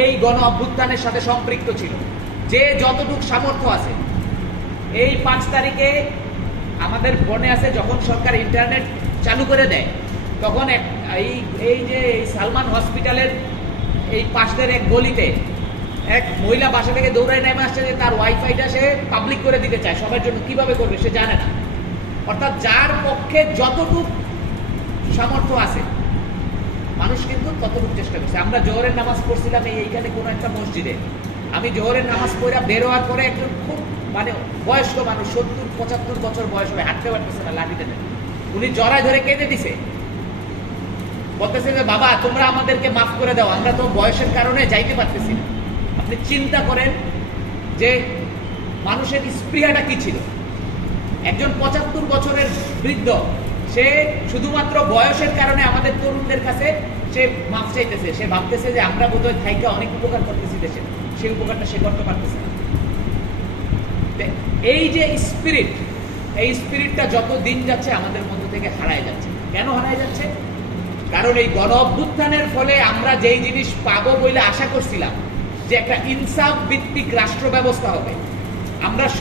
এই গণ অভ্যুত্থানের সাথে সম্পৃক্ত ছিল, যে যতটুকু সামর্থ্য আছে। এই 5 তারিখে আমাদের মনে আছে যখন সরকার ইন্টারনেট চালু করে দেয়, তখন এই যে সালমান হসপিটালের এই পাশের এক গলিতে এক মহিলা বাসা থেকে দৌড়ায় নেমে আসছে যে তার ওয়াইফাইটা সে পাবলিক করে দিতে চায় সবার জন্য। কিভাবে করবে সে জানে না। অর্থাৎ যার পক্ষে যতটুকু সামর্থ্য আছে মানুষ কিন্তু ততটুকু চেষ্টা করছে। আমরা জোহরের নামাজ পড়ছিলাম এইখানে কোনো একটা মসজিদে। আমি জোহরের নামাজ পড়া বের হওয়ার পরে একজন খুব বয়স্ক মানুষ, 70-75 বছর বয়স হবে, হাঁটতে পারতেছে না, লাঠি টেনে, উনি জড়ায় ধরে কেঁদে দিছে, বলতেছে যে বাবা তোমরা আমাদেরকে মাফ করে দাও, আমরা তো বয়সের কারণে যাইতে পারতেছি না। আপনি চিন্তা করেন যে মানুষের স্পৃহাটা কি ছিল। একজন 75 বছরের বৃদ্ধ, সে শুধুমাত্র বয়সের কারণে আমাদের তরুণদের কাছে সে মাফ চাইতেছে। সে ভাবতেছে যে আমরা বোধহয় থাইকা অনেক উপকার করতেছি দেশে, সেই উপকারটা সে করতে পারতেছে না। এই যে স্পিরিট, এই স্পিরিটটা যত দিন যাচ্ছে আমাদের মধ্য থেকে হারায় যাচ্ছে। কেন হারায় যাচ্ছে? কারণ এই গণ অভ্যুত্থানের ফলে আমরা যেই জিনিস পাবো বলে আশা করছিলাম, যে একটা ইনসাফ ভিত্তিক রাষ্ট্র ব্যবস্থা হবে, আমরা